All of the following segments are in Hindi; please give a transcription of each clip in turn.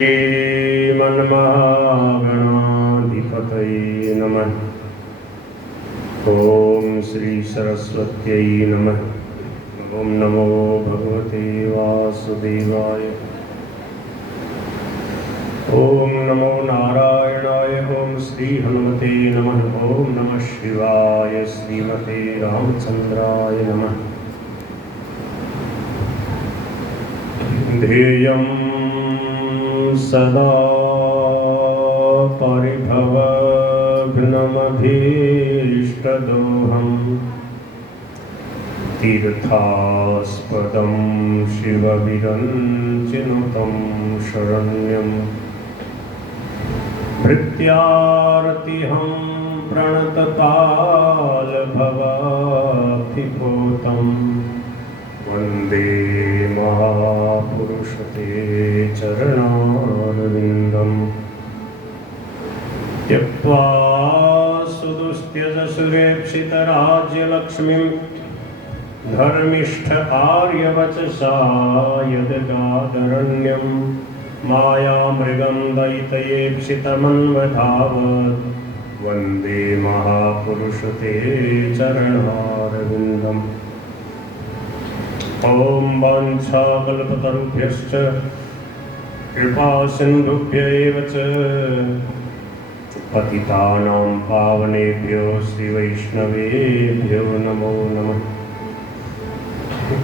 श्रीमन्महागणाधिपतये नमः। ओम श्री सरस्वत्यै नमः। ओम नमो भगवते वासुदेवाय। ओम नमो नारायणाय। ओम श्री हनुमते नमः। ओम नमः शिवाय। श्रीमते रामचंद्राय नमः। ध्येयं सदा परिभवघ्नमभीष्टदोहम् तीर्थास्पदं शिवविरञ्चिनुतं शरण्यं भृत्यार्तिहं प्रणतपालभवाब्धिपोतं वन्दे महापुरुषते चरणारविन्दम्। त्यक्त्वा सुदुस्त्यजसुरेप्सितराज्यलक्ष्मीं धर्मिष्ठ आर्यवचसा यदगादरण्यं मायामृगं दैतयेप्सितमन्वधावत् वन्दे महापुरुषते चरणारविन्दम्। ओम वाञ्छाकल्पतरुभ्यश्च कृपासिन्धुभ्य एव च पतितानां पावनेभ्यो श्रीवैष्णवेभ्यो नमो नमः।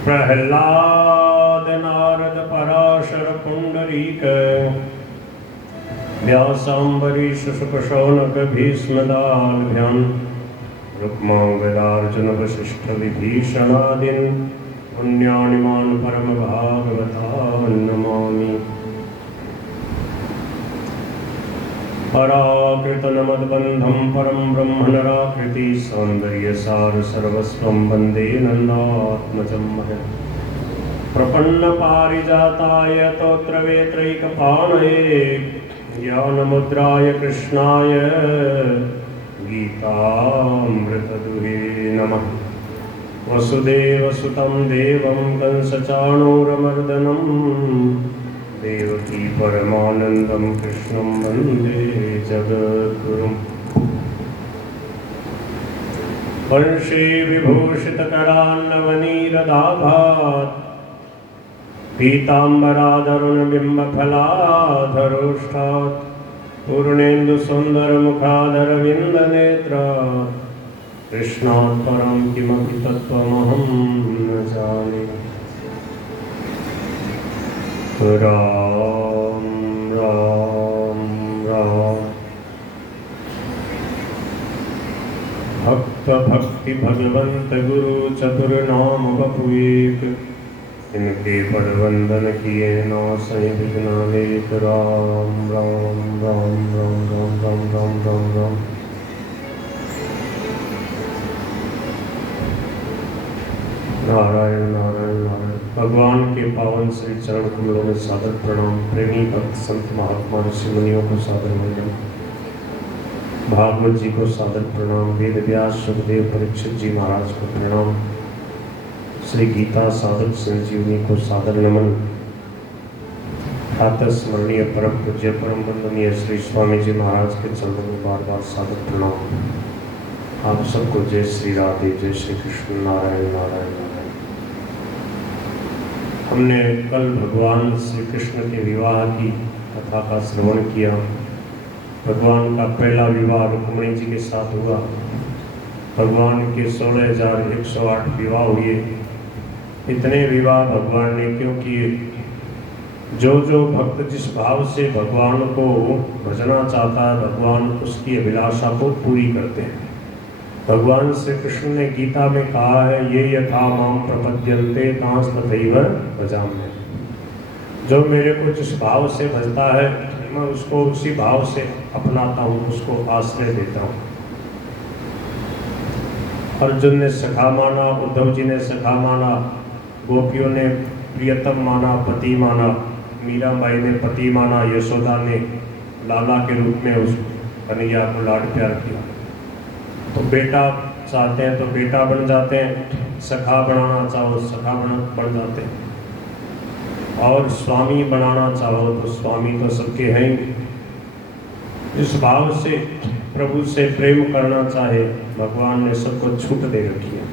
प्रह्लाद नारद पराशर पुण्डरीक व्यासाम्बरीश शुकशौनक भीष्मदाल्भ्यां रुक्माङ्गदार्जुन वसिष्ठ विभीषणादीन् पुण्यानिमान् परमभागवतान् नमामि। पराकृतनमद्बन्धं परं ब्रह्म नराकृति सौन्दर्यसार सर्वस्वं वन्दे नन्दात्मजं महत्। प्रपन्नपारिजाताय तोत्रवेत्रैकपाणये ज्ञानमुद्राय कृष्णाय गीतामृतदुहे नमः। वसुदेवसुतं देवं कंसचाणूरमर्दनं देवकी परमानन्दं कृष्णं वन्दे जगद्गुरुम्। वंशे विभूषितकरान्नवनीरदाभात् पीताम्बराधरुणबिम्बफलाधरोष्ठात् पूर्णेन्दुसुन्दरमुखाधरविन्दनेत्रात् कृष्णात् परं किमपि तत्त्वमहं न जाने। राम राम राम। भक्त भक्ति भगवंत गुरु चतुर नाम बपुएक इनके पद वंदन किए नासै विघ्नालेक। राम राम राम राम राम राम राम राम राम। नारायण नारायण नारायण। भगवान के पावन श्री चरण कमलों में सादर प्रणाम। प्रेमी भक्त संत महात्मा ऋषि मुनियों को सादर वंदन। भागवत जी को सादर प्रणाम। वेद व्यास सुखदेव परीक्षित जी महाराज को प्रणाम। श्री गीता साधक संजीवनी को सादर नमन। प्रातः स्मरणीय परम पूज्य परम वंदनीय श्री स्वामी जी महाराज के चरणों में बार बार सादर प्रणाम। आप सबको जय श्री राधे, जय श्री कृष्ण, नारायण नारायण नारायण। हमने कल भगवान श्री कृष्ण के विवाह की कथा का श्रवण किया। भगवान का पहला विवाह रुक्मिणी जी के साथ हुआ। भगवान के 16,108 विवाह हुए। इतने विवाह भगवान ने क्यों किए? जो जो भक्त जिस भाव से भगवान को भजना चाहता है, भगवान उसकी अभिलाषा को पूरी करते हैं। भगवान श्री कृष्ण ने गीता में कहा है, ये यथा माम प्रपद्यन्ते तांस्तथैव भजाम्यहम्। जो मेरे को जिस भाव से भजता है मैं उसको उसी भाव से अपनाता हूँ, उसको आश्रय देता हूँ। अर्जुन ने सखा माना, उद्धव जी ने सखा माना, गोपियों ने प्रियतम माना, पति माना, मीराबाई ने पति माना, यशोदा ने लाला के रूप में उस कन्हैया को लाड प्यार किया। तो बेटा चाहते हैं तो बेटा बन जाते हैं, सखा बनाना चाहो सखा बन जाते हैं। और स्वामी बनाना चाहो तो स्वामी तो सबके हैं ही। इस भाव से प्रभु से प्रेम करना चाहे, भगवान ने सबको छूट दे रखी है।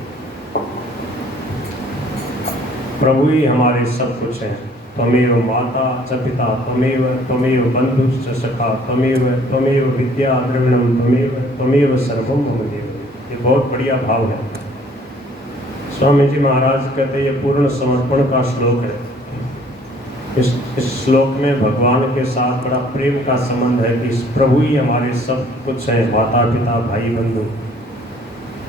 प्रभु ही हमारे सब कुछ हैं। त्वमेव माता च पिता त्वमेव बंधु च सखा त्वमेव विद्या द्रविणम त्वमेव सर्वम मम देव। ये बहुत बढ़िया भाव है। स्वामी जी महाराज कहते हैं ये पूर्ण समर्पण का श्लोक है। इस श्लोक में भगवान के साथ बड़ा प्रेम का संबंध है कि प्रभु ही हमारे सब कुछ हैं, माता पिता भाई बंधु।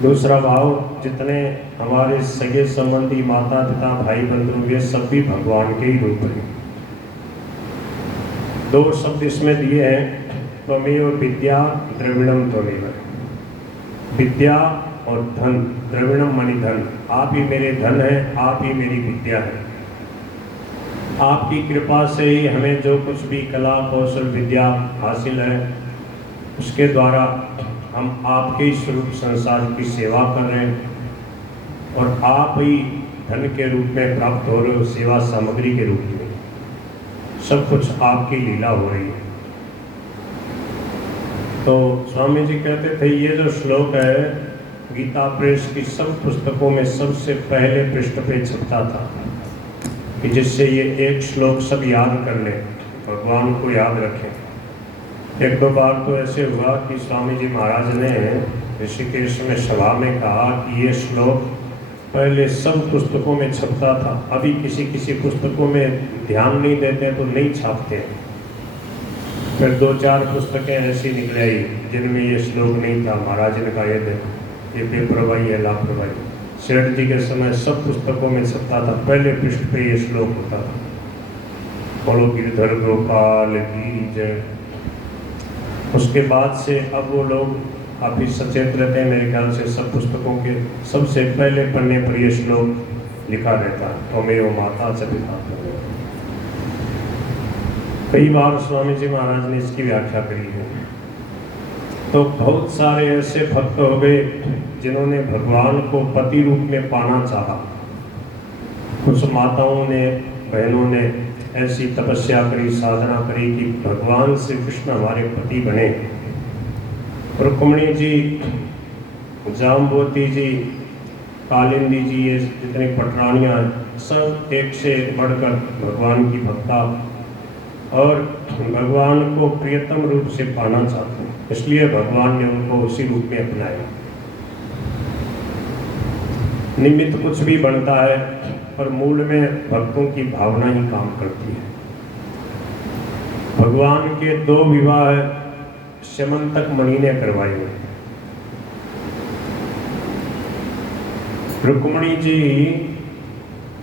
दूसरा भाव, जितने हमारे सगे संबंधी माता पिता भाई बंधु ये सब भी भगवान के ही रूप हैं। दो शब्द इसमें दिए हैं, त्वमेव विद्या द्रविणम त्वमेव। विद्या और धन, द्रविणम मानी धन। आप ही मेरे धन हैं, आप ही मेरी विद्या है। आपकी कृपा से ही हमें जो कुछ भी कला कौशल विद्या हासिल है उसके द्वारा हम आपके ही स्वरूप संसार की सेवा कर रहे हैं और आप ही धन के रूप में प्राप्त हो रहे हो, सेवा सामग्री के रूप में। सब कुछ आपकी लीला हो रही है। तो स्वामी जी कहते थे ये जो श्लोक है गीता प्रेस की सब पुस्तकों में सबसे पहले पृष्ठ पे छपता था कि जिससे ये एक श्लोक सब याद कर लें, भगवान को याद रखें। एक दो बार तो ऐसे हुआ कि स्वामी जी महाराज ने ऋषिकेश में सभा में कहा कि ये श्लोक पहले सब पुस्तकों में छपता था, अभी किसी किसी पुस्तकों में ध्यान नहीं देते तो नहीं छापते। फिर दो चार पुस्तकें ऐसी निकल आई जिनमें ये श्लोक नहीं था। महाराज ने कहा ये देखो ये बेपरवाही है, लापरवाही। सेठ जी के समय सब पुस्तकों में छपता था, पहले पृष्ठ पे ये श्लोक होता था, बोलो गिरधर गोपाल की जय। उसके बाद से अब वो लोग काफ़ी सचेत रहते हैं, मेरे ख्याल से सब पुस्तकों के सबसे पहले पन्ने पर ये श्लोक लिखा रहता है, त्वमेव माता च पिता। कई बार स्वामी जी महाराज ने इसकी व्याख्या करी है। तो बहुत सारे ऐसे भक्त हो गए जिन्होंने भगवान को पति रूप में पाना चाहा। कुछ माताओं ने, बहनों ने ऐसी तपस्या करी, साधना करी कि भगवान श्री कृष्ण हमारे पति बने। रुक्मिणी जी, जाम्बवती जी, कालिंदी जी, ये जितनी पटरानियाँ सब एक से एक बढ़कर भगवान की भक्ता और भगवान को प्रियतम रूप से पाना चाहते हैं, इसलिए भगवान ने उनको उसी रूप में अपनाया। निमित्त कुछ भी बनता है पर मूल में भक्तों की भावना ही काम करती है। भगवान के दो विवाह स्यमंतक मणि ने करवाए। रुक्मिणी जी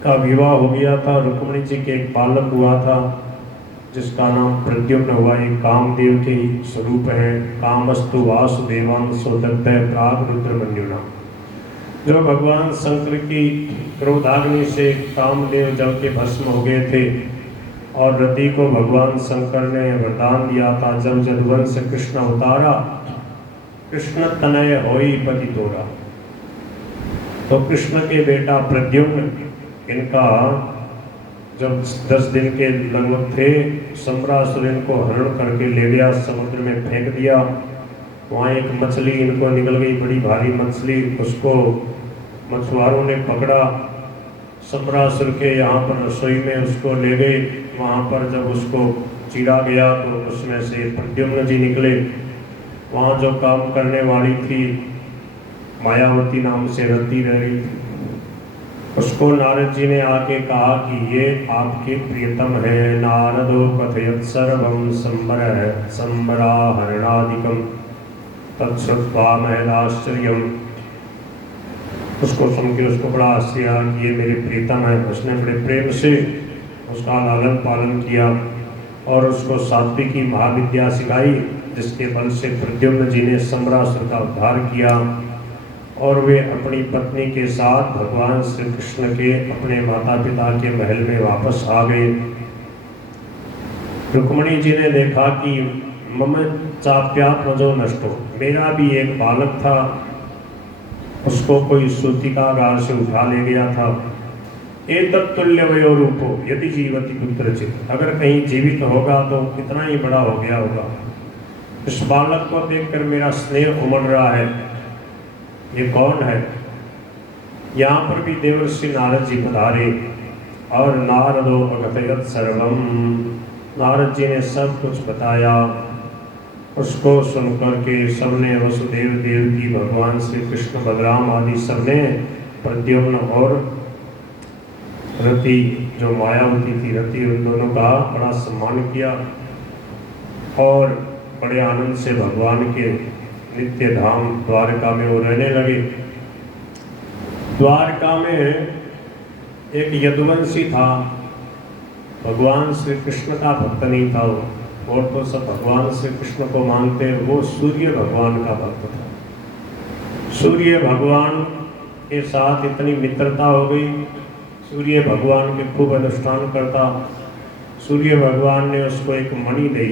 का विवाह हो गया था। रुक्मिणी जी के एक बालक हुआ था जिसका नाम प्रद्युम्न हुआ। एक कामदेव के स्वरूप है। कामस्तु वासुदेवांशो दत्तः प्राग रुद्रमन्युना। जो भगवान शंकर की क्रोधाग्नि से कामदेव जल के भस्म हो गए थे और रति को भगवान शंकर ने वरदान दिया था, जब जदुवंश कृष्ण उतारा कृष्ण तनय होई पति तोरा। तो कृष्ण के बेटा प्रद्युम्न, इनका जब 10 दिन के लगभग थे, सम्रासुर इनको हरण करके ले गया, समुद्र में फेंक दिया। वहाँ एक मछली इनको निकल गई, बड़ी भारी मछली। उसको मछुआरों ने पकड़ा, सम्रासुर के यहाँ पर रसोई में उसको ले गए। वहाँ पर जब उसको चीरा गया तो उसमें से प्रद्युम्न जी निकले। वहाँ जो काम करने वाली थी मायावती नाम से रति रह रही थी, उसको नारद जी ने आके कहा कि ये आपके प्रियतम है। नारदो कथयत सर्वं संबराहरणादिकं तत्श्रुत्वा महदाश्चर्यम्। उसको सुन के उसको बड़ा आश्चर्य आया कि ये मेरे प्रियतम है। उसने बड़े प्रेम से उसका लालन पालन किया और उसको सात्विकी महाविद्या सिखाई, जिसके बल से प्रद्युम्न जी ने सम्रासुर का उद्धार किया और वे अपनी पत्नी के साथ भगवान श्री कृष्ण के अपने माता पिता के महल में वापस आ गए। रुक्मिणी जी ने देखा कि मम चाप्यात्मजो नष्टो, मेरा भी एक बालक था, उसको कोई सूतिकागार से उठा ले गया था एतत्तुल्य वयो रूपो यदि जीवति कुत्रचित, अगर कहीं जीवित होगा तो कितना ही बड़ा हो गया होगा। इस बालक को देखकर मेरा स्नेह उमड़ रहा है, ये कौन है। यहाँ पर भी देवर्षि नारद जी पधारे और नारदो अकथयत सर्वम, नारद जी ने सब कुछ बताया। उसको सुनकर के सबने, वसुदेव देवकी, भगवान श्री कृष्ण, बलराम आदि सबने, प्रद्युम्न और रति जो मायावती थी रति, उन दोनों का बड़ा सम्मान किया और बड़े आनंद से भगवान के नित्य धाम द्वारका में वो रहने लगे। द्वारका में एक यदुवंशी था, भगवान श्री कृष्ण का भक्त नहीं था वो, और तो सब भगवान श्री कृष्ण को मानते हैं। वो सूर्य भगवान का भक्त था। सूर्य भगवान के साथ इतनी मित्रता हो गई, सूर्य भगवान के खूब अनुष्ठान करता। सूर्य भगवान ने उसको एक मणि दी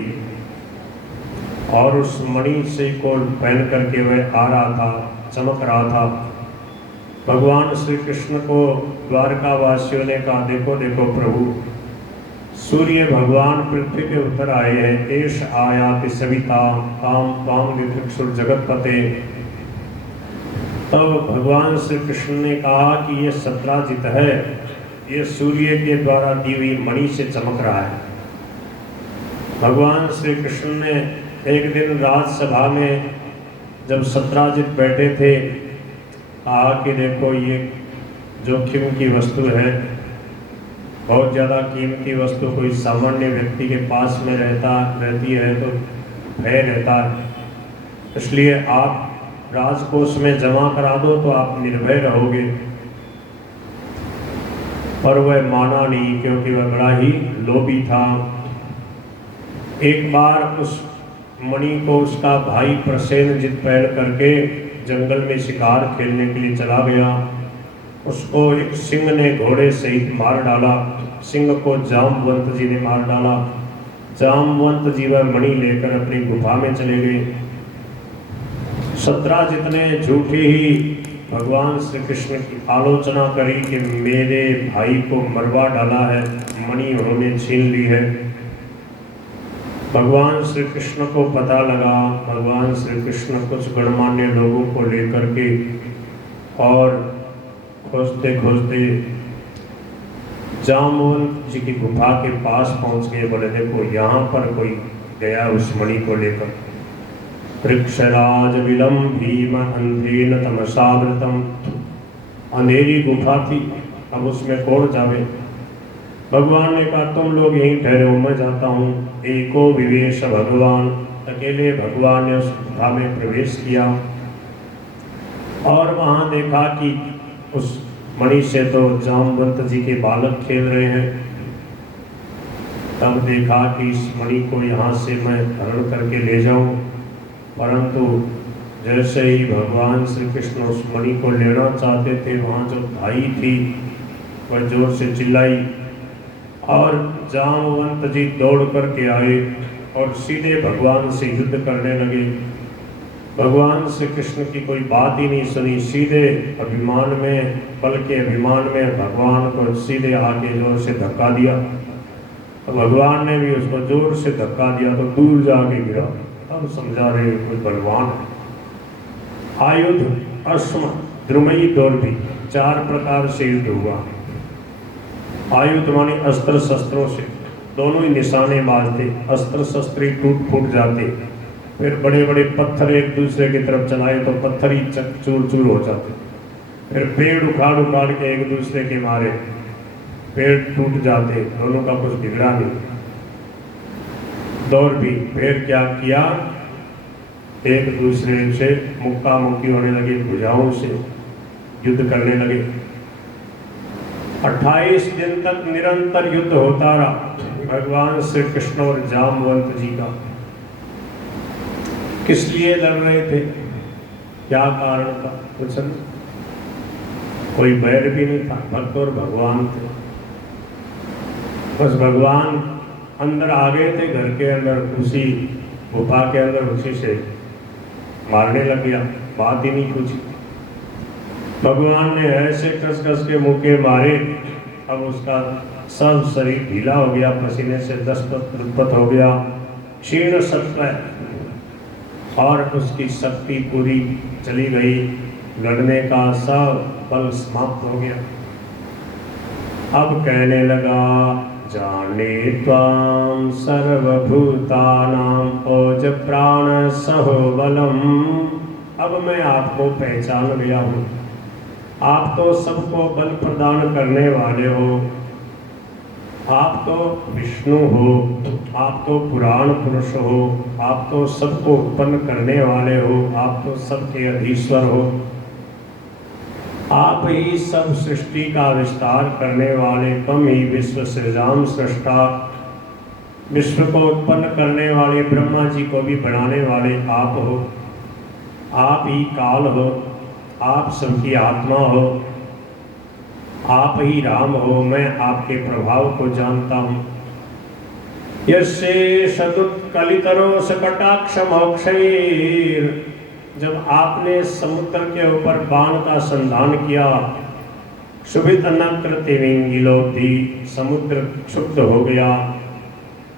और उस मणि से को पहन करके वह आ रहा था, चमक रहा था। भगवान श्री कृष्ण को द्वारका वासियों ने कहा, देखो देखो प्रभु, सूर्य भगवान पृथ्वी पे उतर आए हैं। एष आयाति सविता काम काम विभिक्षुर जगतपते। तब भगवान श्री कृष्ण ने कहा कि ये सत्राजित है, ये सूर्य के द्वारा दी हुई मणि से चमक रहा है। भगवान श्री कृष्ण ने एक दिन राजसभा में जब सत्राजित बैठे थे, कहा कि देखो ये जोखिम की वस्तु है, बहुत ज़्यादा कीमती वस्तु कोई सामान्य व्यक्ति के पास में रहती है तो भय रहता है, इसलिए आप राजकोष में जमा करा दो तो आप निर्भय रहोगे। पर वह माना नहीं, क्योंकि वह बड़ा ही लोभी था। एक बार उस मणि को उसका भाई प्रसेनजित पहन करके जंगल में शिकार खेलने के लिए चला गया। उसको एक सिंह ने घोड़े सहित मार डाला। सिंह को जामवंत जी ने मार डाला। जामवंत जी वह मणि लेकर अपनी गुफा में चले गए। सत्राजित ने झूठी ही भगवान श्री कृष्ण की आलोचना करी कि मेरे भाई को मरवा डाला है, मणि उन्होंने छीन ली है। भगवान श्री कृष्ण को पता लगा। भगवान श्री कृष्ण कुछ गणमान्य लोगों को लेकर के और खोजते खोजते जामवंत जी की गुफा के पास पहुंच गए। बोले देखो यहाँ पर कोई गया उस मणि को लेकर। वृक्षराज विलम भीम अंधेन तमसावृतम, अंधेरी गुफा थी, अब उसमें कौन जावे। भगवान ने कहा तुम लोग यहीं ठहरे हो, मैं जाता हूँ। एको विवेश भगवान, अकेले भगवान ने उस गुफा में प्रवेश किया और वहाँ देखा कि उस मणि से तो जामवंत जी के बालक खेल रहे हैं। तब देखा कि इस मणि को यहाँ से मैं हरण करके ले जाऊं, परंतु जैसे ही भगवान श्री कृष्ण उस मणि को लेना चाहते थे, वहाँ जो भाई थी वह जोर से चिल्लाई और जामवंत जी दौड़ करके आए और सीधे भगवान से युद्ध करने लगे। भगवान श्री कृष्ण की कोई बात ही नहीं सुनी, सीधे अभिमान में, बल के अभिमान में भगवान को सीधे आके जोर से धक्का दिया। तो भगवान ने भी उसको जोर से धक्का दिया तो दूर जाके गिरा। अब समझा रहे कोई बलवान। आयुध अश्व द्रुमयी दौर्भी, 4 प्रकार से युद्ध हुआ। आयुध माने अस्त्र शस्त्रों से, दोनों ही निशाने मारते, अस्त्र शस्त्र टूट फूट जाते। फिर बड़े बड़े पत्थर एक दूसरे की तरफ चलाए तो पत्थर ही चूर चूर हो जाते। फिर पेड़ उखाड़ उखाड़ के एक दूसरे के मारे, पेड़ टूट जाते, दोनों का कुछ बिगड़ा नहीं। दौड़ भी फिर क्या किया, एक दूसरे से मुक्का मुक्की होने लगे, भुजाओं से युद्ध करने लगे। 28 दिन तक निरंतर युद्ध होता रहा भगवान श्री कृष्ण और जामवंत जी का। किस लिए लड़ रहे थे, क्या कारण था, कुछ नहीं, कोई बैर भी नहीं था, भक्त और भगवान थे। बस भगवान अंदर आ गए थे, घर के अंदर, उसी गुफा के अंदर, उसी से मारने लग गया, बात ही नहीं पूछी। भगवान ने ऐसे कस कस के मुक्के मारे अब उसका सब शरीर ढीला हो गया, पसीने से दस्तपत हो गया, क्षीण सत्व और उसकी शक्ति पूरी चली गई, लड़ने का सब बल समाप्त हो गया। अब कहने लगा, जाने त्वां सर्वभूतानां ओज प्राण सहो बलम। अब मैं आपको पहचान गया हूँ, आप तो सबको बल प्रदान करने वाले हो, आप तो विष्णु हो, आप तो पुराण पुरुष हो, आप तो सबको उत्पन्न करने वाले हो, आप तो सबके अधीश्वर हो, आप ही सब सृष्टि का विस्तार करने वाले, कम ही विश्व सृजाम सृष्टा, विश्व को उत्पन्न करने वाले, ब्रह्मा जी को भी बनाने वाले आप हो, आप ही काल हो, आप सबकी आत्मा हो, आप ही राम हो, मैं आपके प्रभाव को जानता हूँ। यस्ये सदुत्कलितरो सकटाक्ष मोक्षैर, जब आपने समुद्र के ऊपर बाण का संधान किया, शुभित नक्र तिमिंगिलोधि, समुद्र क्षुब्ध हो गया,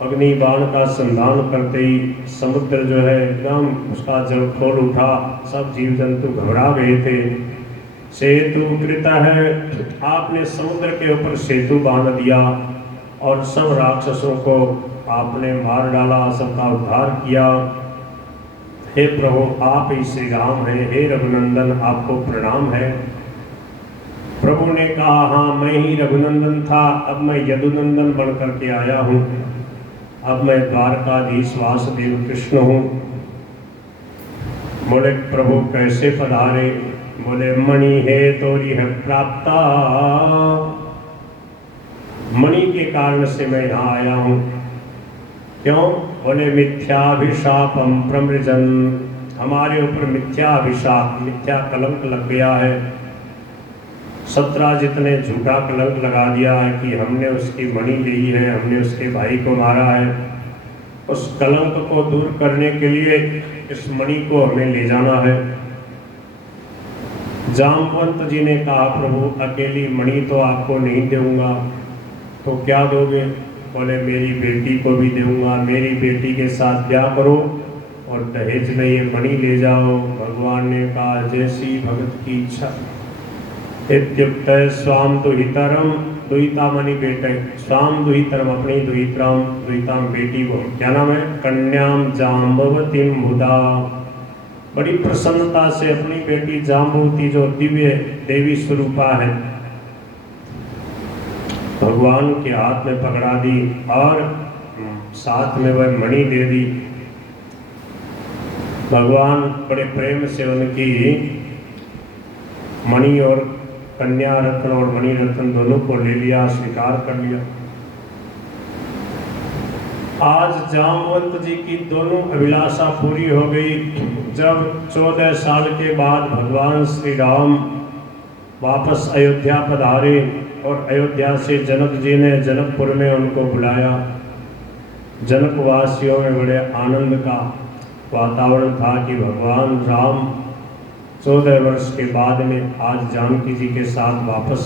अग्नि बाण का संधान करते ही समुद्र जो है एकदम उसका जल खोल उठा, सब जीव जंतु घबरा गए थे। सेतु कृत है, आपने समुद्र के ऊपर सेतु बांध दिया और सब राक्षसों को आपने मार डाला, सबका उद्धार किया। हे प्रभु, आप ही श्री राम हैं, हे रघुनंदन, आपको प्रणाम है। प्रभु ने कहा, हाँ मैं ही रघुनंदन था, अब मैं यदुनंदन बन करके आया हूँ, अब मैं द्वारकाधीश वासुदेव कृष्ण हूँ। बोले प्रभु कैसे पधारे? बोले मणि है तोरी है प्राप्ता, मणि के कारण से मैं यहाँ आया हूँ। क्यों? बोले मिथ्याभिशापम प्रमृजन, हमारे ऊपर मिथ्या अभिशाप, मिथ्या कलंक लग गया है। 17 जितने झूठा कलंक लगा दिया है कि हमने उसकी मणि ली है, हमने उसके भाई को मारा है। उस कलंक को दूर करने के लिए इस मणि को हमें ले जाना है। जामवंत जी ने कहा, प्रभु अकेली मणि तो आपको नहीं दूंगा, तो क्या दोगे? बोले मेरी बेटी को भी दूंगा, मेरी बेटी के साथ ब्याह करो और दहेज में ये मणि ले जाओ। भगवान ने कहा, जैसी भगत की इच्छा। इत्युक्त स्वाम दुहितरम, दुहिता मणि बेटे, स्वाम दुहितरम, अपनी दुहितराम, दुहिताम बेटी को, क्या नाम है? कन्याम जाम्बवती मुदा, बड़ी प्रसन्नता से अपनी बेटी जाम्बवती जो दिव्य देवी स्वरूपा है, भगवान के हाथ में पकड़ा दी और साथ में वह मणि दे दी। भगवान बड़े प्रेम से उनकी मणि और कन्या रत्न और मणि रत्न दोनों को ले लिया, स्वीकार कर लिया। आज जामवंत जी की दोनों अभिलाषा पूरी हो गई। जब 14 साल के बाद भगवान श्री राम वापस अयोध्या पधारे और अयोध्या से जनक जी ने जनकपुर में उनको बुलाया। जनकवासियों में बड़े आनंद का वातावरण था कि भगवान राम 14 वर्ष के बाद में आज जानकी जी के साथ वापस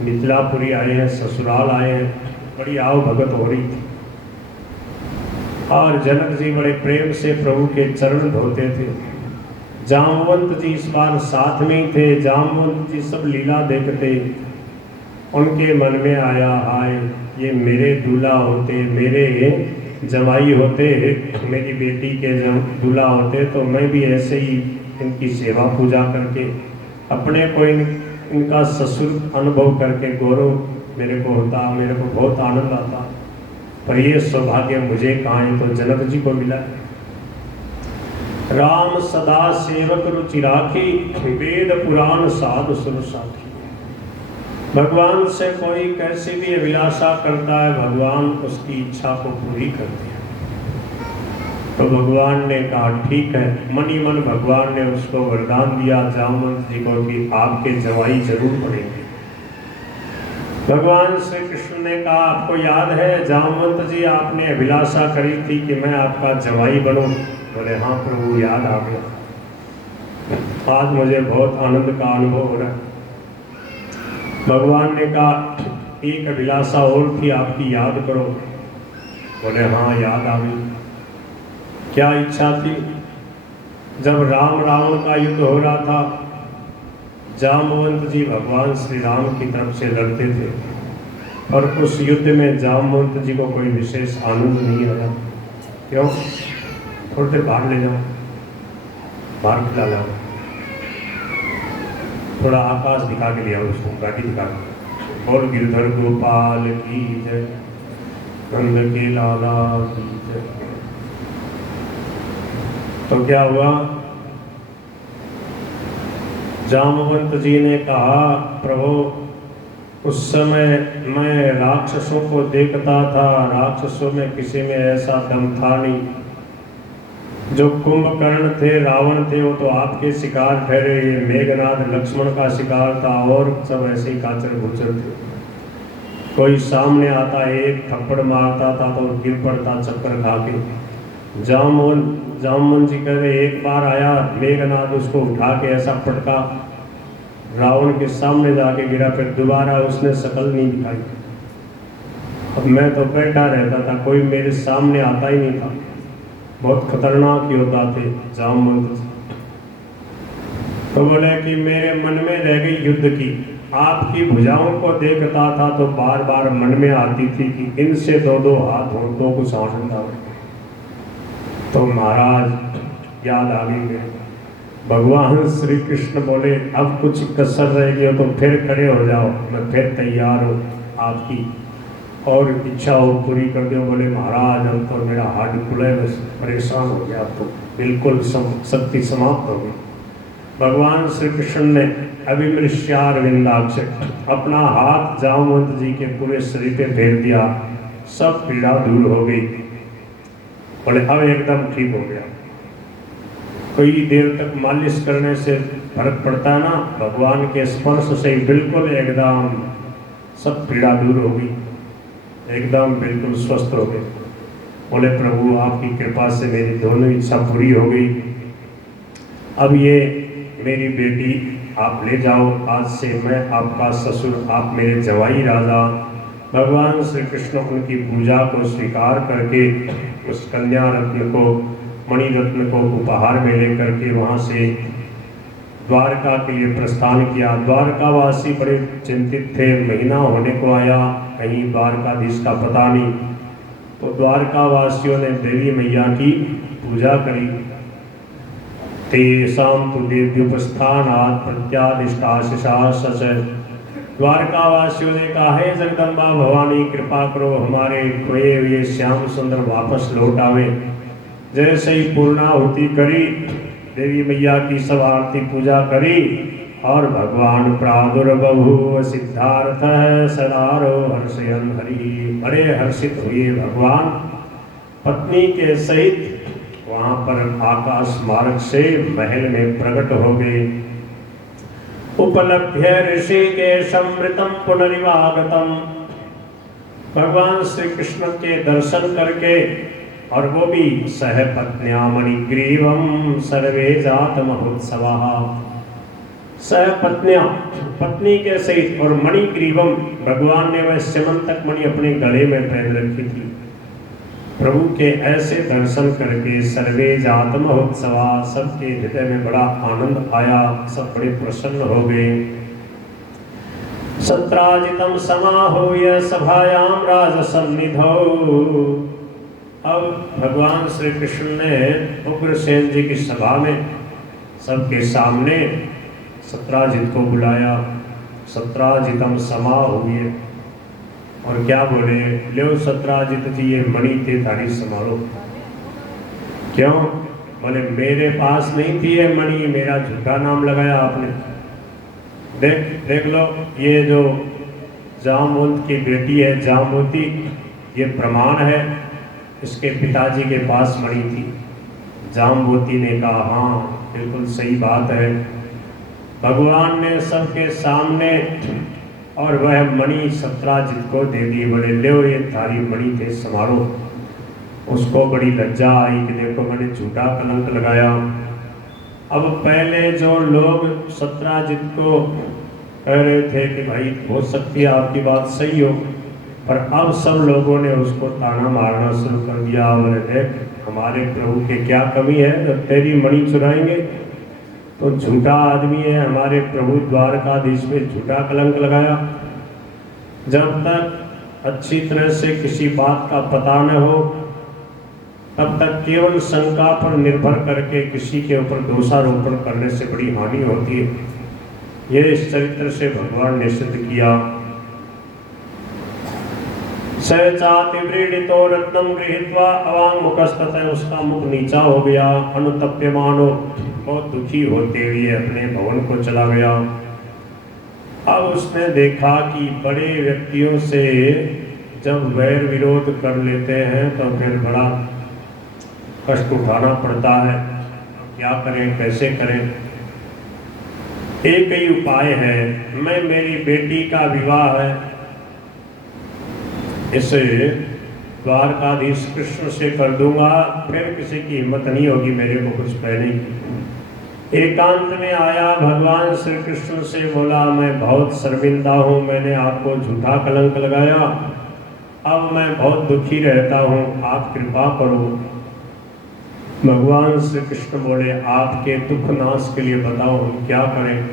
मिथिलापुरी आए हैं, ससुराल आए हैं। बड़ी आव भगत हो रही थी और जनक जी बड़े प्रेम से प्रभु के चरण धोते थे। जामवंत जी इस बार साथ में ही थे। जामवंत जी सब लीला देखते, उनके मन में आया, हाय ये मेरे दूल्हा होते, मेरे जमाई होते, मेरी बेटी के दूल्हा होते तो मैं भी ऐसे ही इनकी सेवा पूजा करके अपने को इनका ससुर अनुभव करके गौरव मेरे को होता, मेरे को बहुत आनंद आता। पर ये सौभाग्य मुझे कहाँ है? तो जनक जी को मिला। राम सदा सेवक रुचि राखी, वेद पुराण साधु सुर साखी। भगवान से कोई कैसी भी अभिलाषा करता है, भगवान उसकी इच्छा को पूरी करते हैं। तो भगवान ने कहा ठीक है। मनी मन भगवान ने उसको वरदान दिया जामवंत जी को कि आपके जवाई जरूर पड़ेंगे। भगवान श्री कृष्ण ने कहा, आपको याद है जामवंत जी, आपने अभिलाषा करी थी कि मैं आपका जवाई बनूं? बोले हाँ प्रभु, याद आ गया। आज मुझे बहुत आनंद का अनुभव हो रहा है। भगवान ने कहा एक अभिलाषा और थी, आपकी याद करो। बोले हाँ, याद आ गई। क्या इच्छा थी? जब राम रावण का युद्ध हो रहा था, जामवंत जी भगवान श्री राम की तरफ से लड़ते थे, और उस युद्ध में जामवंत जी को कोई विशेष आनंद नहीं आया। क्यों? थोड़ी देर बाहर ले जाओ, बाहर खिला लाओ, थोड़ा आकाश दिखा के लिया उसको, गाड़ी दिखा के। बोल गिरधर गोपाल की जय, नंद के लाला की जय। तो क्या हुआ? जामवंत जी ने कहा, प्रभु उस समय मैं राक्षसों को देखता था, राक्षसों में किसी में ऐसा दम था नहीं। जो कुंभकर्ण थे, रावण थे, वो तो आपके शिकार ठहरे, ये मेघनाद लक्ष्मण का शिकार था, और सब ऐसे ही काचर भूचर थे। कोई सामने आता, एक थप्पड़ मारता था तो गिर पड़ता चक्कर खा के। जामवन जी कह रहे, एक बार आया मेघनाद, उसको उठा के ऐसा पटका, रावण के सामने जाके गिरा, फिर दोबारा उसने शकल नहीं दिखाई। अब मैं तो बैठा रहता था, कोई मेरे सामने आता ही नहीं था। बहुत खतरनाक योद्धा थे जामवंत जी। तो बोले कि मेरे मन में रह गई युद्ध की, आपकी भुजाओं को देखता था तो बार बार मन में आती थी कि इनसे दो दो हाथ हो तो कुछ आनंद आए। तो महाराज याद आ गई मेरे। भगवान श्री कृष्ण बोले, अब कुछ कसर रह गई हो तो फिर खड़े हो जाओ, मैं फिर तैयार हूँ, आपकी और इच्छा हो पूरी कर दो। बोले महाराज, अब तो मेरा हाथ खुले, बस परेशान हो गया, अब तो बिल्कुल शक्ति समाप्त हो गई। भगवान श्री कृष्ण ने अभिमृष्यारविंदाक्ष अपना हाथ जामवंत जी के पूरे शरीर पे फेर दिया, सब पीड़ा दूर हो गई। बोले अब एकदम ठीक हो गया। कोई देर तक मालिश करने से फर्क पड़ता है ना, भगवान के स्पर्श से ही बिल्कुल एकदम सब पीड़ा दूर हो गई, एकदम बिल्कुल स्वस्थ हो गए। बोले प्रभु आपकी कृपा से मेरी दोनों इच्छा पूरी हो गई। अब ये मेरी बेटी आप ले जाओ, आज से मैं आपका ससुर, आप मेरे जवाई राजा। भगवान श्री कृष्ण उनकी पूजा को स्वीकार करके उस कन्या रत्न को, मणि रत्न को उपहार में लेकर के वहाँ से द्वारका के लिए प्रस्थान किया। द्वारकावासी बड़े चिंतित थे, महीना होने को आया, कहीं द्वारकाधीश का पता नहीं। तो द्वारकावासियों ने देवी मैया की पूजा करी। तेषां तु देव्युपस्थानात् प्रत्यादिष्टाशिषाश्च। द्वारकावासियों ने कहा, हे जगदम्बा भवानी कृपा करो, हमारे खोए हुए श्याम सुंदर वापस लौट आवे। जैसे ही पूर्णाहुति करी, देवी मैया की सब आरती पूजा करी, और भगवान प्रादुर्बभूव सिद्धार्थ सदारो हर्षयन् हरि। बड़े हर्षित हुए भगवान पत्नी के सहित वहाँ पर आकाश मार्ग से महल में प्रकट हो गए। उपलभ्य ऋषिकेशं मृतं पुनरिवागतम्। भगवान श्री कृष्ण के दर्शन करके, और वो भी सहपत्न्या मणिग्रीवम सर्वे जात महोत्सवः। सहपत्न्या पत्नी के सहित और मणिग्रीवम, भगवान ने वह स्यमंतक मणि अपने गले में पहन रखी थी। प्रभु के ऐसे दर्शन करके सर्वे जात महोत्सवा, सबके हृदय में बड़ा आनंद आया, सब बड़े प्रसन्न हो गए। सत्राजितम समाहूय सभायाम राजसन्निधौ। अब भगवान श्री कृष्ण ने उग्रसेन जी की सभा में सबके सामने सत्राजित को बुलाया। सत्राजितम समाहूय, और क्या बोले, लो सत्राजित जी ये मणि थे धारी समारो। क्यों? बोले मेरे पास नहीं थी ये मणि, मेरा झूठा नाम लगाया आपने। देख लो, ये जो जामवंत की बेटी है जामवती, ये प्रमाण है, इसके पिताजी के पास मणि थी। जामवती ने कहा हाँ बिल्कुल सही बात है। भगवान ने सबके सामने और वह मणि सत्राजित को दे दी। बड़े ले ये थारी मणि थे समारोह। उसको बड़ी लज्जा आई कि देखो मैंने झूठा कलंक लगाया। अब पहले जो लोग सत्राजित को कह रहे थे कि भाई हो सकती है आपकी बात सही हो, पर अब सब लोगों ने उसको ताना मारना शुरू कर दिया। बोले देख, हमारे प्रभु के क्या कमी है तो तेरी मणि चुराएंगे? तो झूठा आदमी है, हमारे प्रभु द्वारकाधीश में झूठा कलंक लगाया। जब तक अच्छी तरह से किसी बात का पता न हो तब तक केवल शंका पर निर्भर करके किसी के ऊपर दोषारोपण करने से बड़ी हानि होती है। ये इस चरित्र से भगवान ने सिद्ध किया। सहचातिव्रीडितो रत्नम गृहीत्वा अवाङ्मुखस्ततः, उसका मुख नीचा हो गया। अनुतप्यमानो, बहुत दुखी होते हुए अपने भवन को चला गया। अब उसने देखा कि बड़े व्यक्तियों से जब वैर विरोध कर लेते हैं तो फिर बड़ा कष्ट उठाना पड़ता है। क्या करें, कैसे करें? एक ही उपाय है, मैं मेरी बेटी का विवाह है इसे द्वारकाधीश कृष्ण से कर दूंगा, फिर किसी की हिम्मत नहीं होगी मेरे को कुछ कहने की। एकांत में आया, भगवान श्री कृष्ण से बोला, मैं बहुत शर्मिंदा हूँ, मैंने आपको झूठा कलंक लगाया, अब मैं बहुत दुखी रहता हूँ, आप कृपा करो। भगवान श्री कृष्ण बोले, आपके दुख नाश के लिए बताओ हम क्या करें?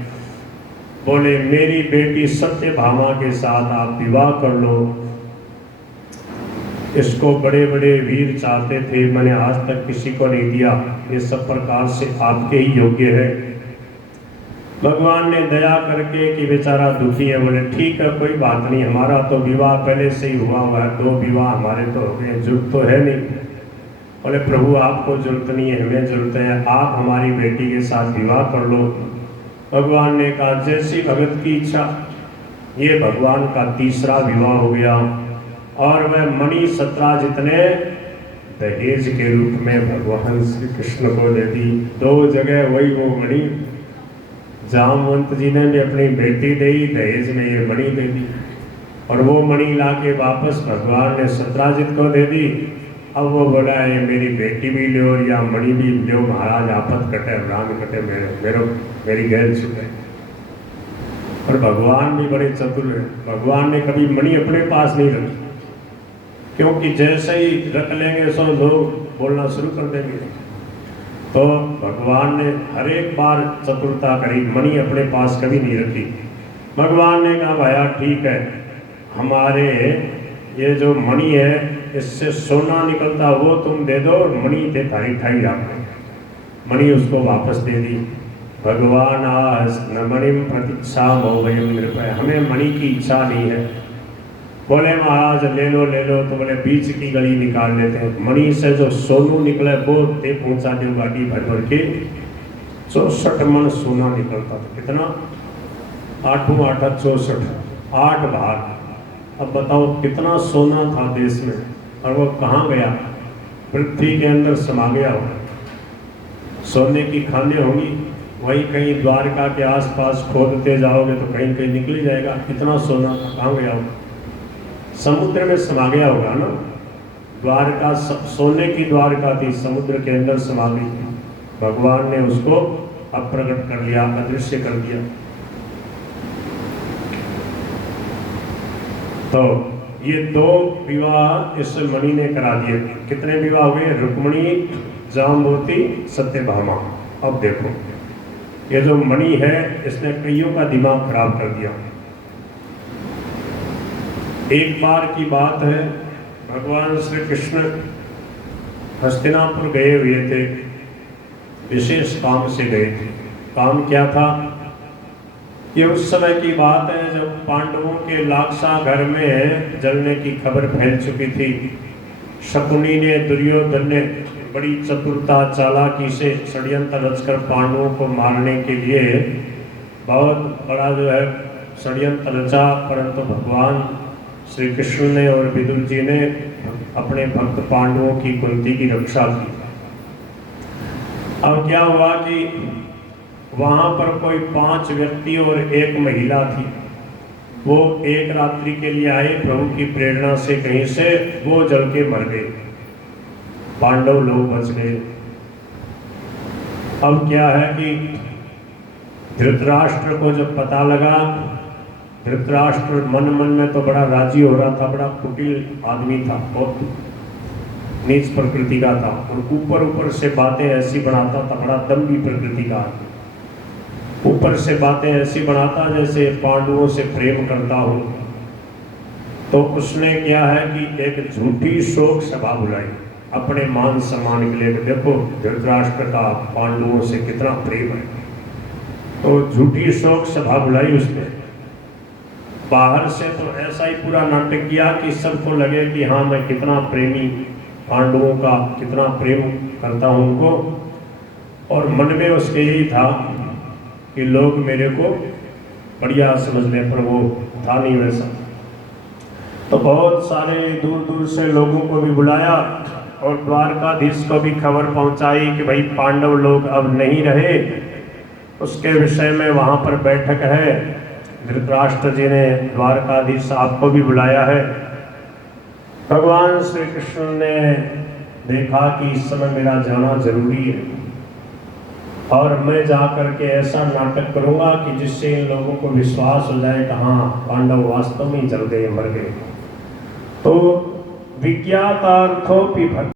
बोले, मेरी बेटी सत्यभामा के साथ आप विवाह कर लो। इसको बड़े बड़े वीर चाहते थे, मैंने आज तक किसी को नहीं दिया, ये सब प्रकार से आपके ही योग्य है। भगवान ने दया करके कि बेचारा दुखी है, बोले ठीक है कोई बात नहीं, हमारा तो विवाह पहले से ही हुआ है, 2 विवाह हमारे तो हो गए, जरूरत तो है नहीं। बोले प्रभु आपको जरूरत नहीं है, हमें जरूरत है, आप हमारी बेटी के साथ विवाह कर लो। भगवान ने कहा जैसी भगत की इच्छा। ये भगवान का तीसरा विवाह हो गया और वह मणि 17 जितने दहेज के रूप में भगवान श्री कृष्ण को दे दी। 2 जगह वही वो मणि, जामवंत जी ने भी अपनी बेटी दी, दहेज में ये मणि दे दी, और वो मणि लाके वापस भगवान ने 17 को दे दी। अब वो बोला है मेरी बेटी भी लो या मणि भी लो महाराज, आफत कटे राम कटे, मेरी गैल छुटे। और भगवान भी बड़े चतुर है, भगवान ने कभी मणि अपने पास नहीं रखी, क्योंकि जैसे ही रख लेंगे सो लोग बोलना शुरू कर देंगे। तो भगवान ने हर एक बार चतुरता करी, मणि अपने पास कभी नहीं रखी। भगवान ने कहा भैया ठीक है, हमारे ये जो मणि है इससे सोना निकलता वो तुम दे दो, और मणि थे थाई ठाई रख। मणि उसको वापस दे दी। भगवान आज न मणिम प्रतीक्षा मोहयम नृपय, हमें मणि की इच्छा नहीं है। बोले महाराज ले लो तो बोले बीच की गली निकाल लेते हैं, मणि से जो सोनू निकले वो ते पहुंचा दो गाड़ी भर भर के। 64 मन सोना निकलता था। कितना? 8 64, 8 भाग। अब बताओ कितना सोना था देश में, और वो कहाँ गया? पृथ्वी के अंदर समा गया होगा। सोने की खानें होंगी, वही कहीं द्वारका के आसपास खोदते जाओगे तो कहीं कहीं निकल जाएगा। कितना सोना था, कहाँ गया होगा? समुद्र में समा गया होगा ना। द्वारका सोने की द्वारका थी, समुद्र के अंदर समा गई थी। भगवान ने उसको अप्रकट कर लिया, अदृश्य कर दिया। तो ये 2 विवाह इस मणि ने करा दिए। कितने विवाह हुए? रुक्मिणी, जाम्बवती, सत्यभामा। अब देखो ये जो मणि है इसने कईयों का दिमाग खराब कर दिया। एक बार की बात है, भगवान श्री कृष्ण हस्तिनापुर गए हुए थे, विशेष काम से गए थे। काम क्या था? ये उस समय की बात है जब पांडवों के लाक्षा घर में जलने की खबर फैल चुकी थी। शकुनी ने, दुर्योधन ने बड़ी चतुरता चालाकी से षड्यंत्र रचकर पांडवों को मारने के लिए बहुत बड़ा जो है षड्यंत्र रचा, परंतु भगवान श्री कृष्ण ने और विदुर जी ने अपने भक्त पांडवों की कुंती की रक्षा की। अब क्या हुआ कि वहां पर कोई 5 व्यक्ति और 1 महिला थी। वो एक रात्रि के लिए आए, प्रभु की प्रेरणा से कहीं से वो जल के मर गए, पांडव लोग बच गए। अब क्या है कि धृतराष्ट्र को जब पता लगा धृतराष्ट्र मन मन में तो बड़ा राजी हो रहा था, बड़ा कुटिल आदमी था, बहुत नीच प्रकृति का था, और ऊपर ऊपर से बातें ऐसी बनाता था, बड़ा दम्भी प्रकृति का। ऊपर से बातें ऐसी बनाता जैसे पांडवों से प्रेम करता हूं। तो उसने क्या है कि एक झूठी शोक सभा बुलाई अपने मान सम्मान के लिए। देखो धृतराष्ट्र का पांडवों से कितना प्रेम है, तो झूठी शोक सभा बुलाई उसने। बाहर से तो ऐसा ही पूरा नाटक किया कि सबको लगे कि हाँ मैं कितना प्रेमी, पांडवों का कितना प्रेम करता हूँ उनको, और मन में उसके यही था कि लोग मेरे को बढ़िया समझ लें, पर वो था नहीं वैसा। तो बहुत सारे दूर दूर से लोगों को भी बुलाया और द्वारकाधीश को भी खबर पहुंचाई कि भाई पांडव लोग अब नहीं रहे, उसके विषय में वहाँ पर बैठक है। धृतराष्ट्र जी ने द्वारकाधीश साहब को भी बुलाया है। भगवान श्री कृष्ण ने देखा कि इस समय मेरा जाना जरूरी है, और मैं जाकर के ऐसा नाटक करूंगा कि जिससे इन लोगों को विश्वास हो जाए कि हाँ पांडव वास्तव में जल गए, मर गए। तो विज्ञातार्थोपि